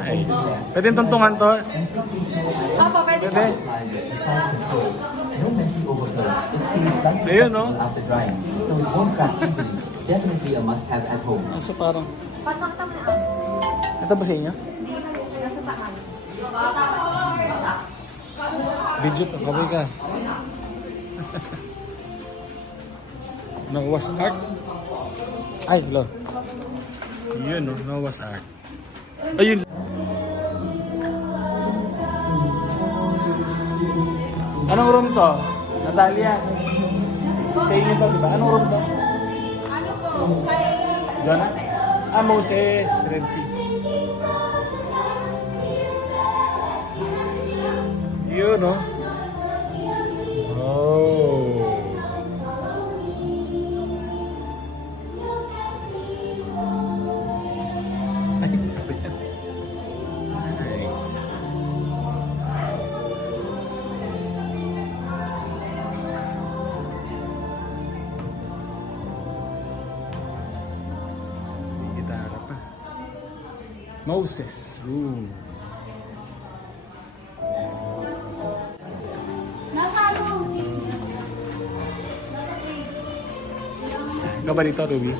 Ay. Pwede tungtungan to? Papa, pwede po. Pwede. Ayun, no? So it won't crack easily. Definitely a must-have at home. Asa parang... Pasakta mo. Ito ba sa inyo? Hindi, nasa takan. Video to, kabay ka. Noah's Ark? Ay, hello. Yun, no? Noah's Ark. Ayun. Anong room to? Natalia? Sa inyo to, diba? Anong room to? Ano po? Jonas? Ah, Moses. Red Sea. Yun, no? Oh. Ay, nice. Gitara pa. Moses room. Nasa ano? Ikaw ba dito, Ruby?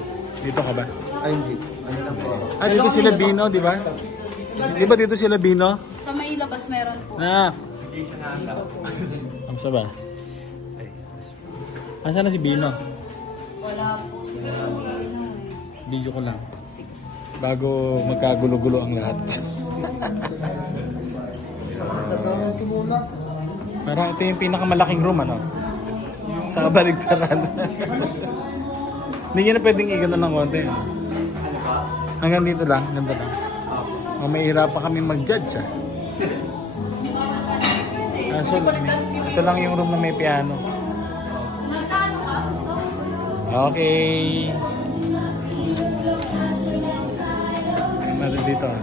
Dito ka ba? Ay, hindi. Ano lang po? Ah, dito sila Bino, di ba? Di ba dito sila Bino? Sa may labas meron po. Ah. Kamsa ba? Asan na si Bino? Wala po. Video ko lang. Bago magkagulo-gulo ang lahat. Parang ito yung pinakamalaking room, ano? Sa kabaligtaran. Hindi nyo na pwedeng igano ng konti. Hanggang dito lang, ganda lang. May hirap pa kami mag-judge, ah. So, ito lang yung room na may piano. Magkano ka? Okay. Ano dito, ah.